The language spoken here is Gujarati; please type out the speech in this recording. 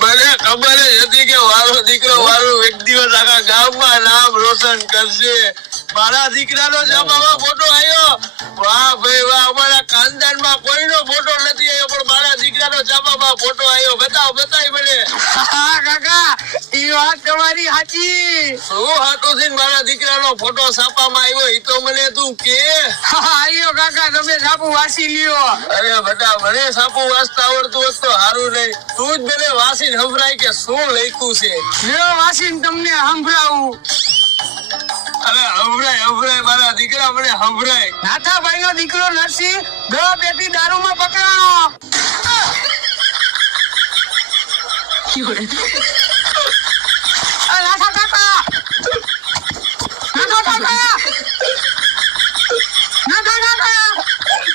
મને ખબર જ હતી કે મારો દીકરો મારું એક દિવસ આખા ગામમાં નામ રોશન કરશે. મારા દીકરાનો છાપામાં ફોટો આવ્યો. વાહ ભાઈ વાહ, અમારા ખાનદાનમાં કોઈનો ફોટો નથી આવ્યો, પણ મારા દીકરાનો છાપામાં ફોટો આવ્યો. બતાવ મને. હા કાકા, ઈ વાત તમારી સાચી. શું હાટું થઈને મારા દીકરાનો ફોટો છાપામાં આવ્યો એ તો મને તું કે. આયો કાકા, તમે છાપુ વાંચી લ્યો. અરે બેટા, મને છાપું વાંચતા આવડતું હોત તો સારું નહીં. તું જ મને વાંચીને સંભળાય કે શું લખ્યું છે. લ્યો વાંચીને તમને સંભળાવું. અરે સંભળાય મારા દીકરા, મને સંભળાય. નાથાભાઈ નો દીકરો નરસિંહ 10 પેટી દારૂમાં પકડાણો.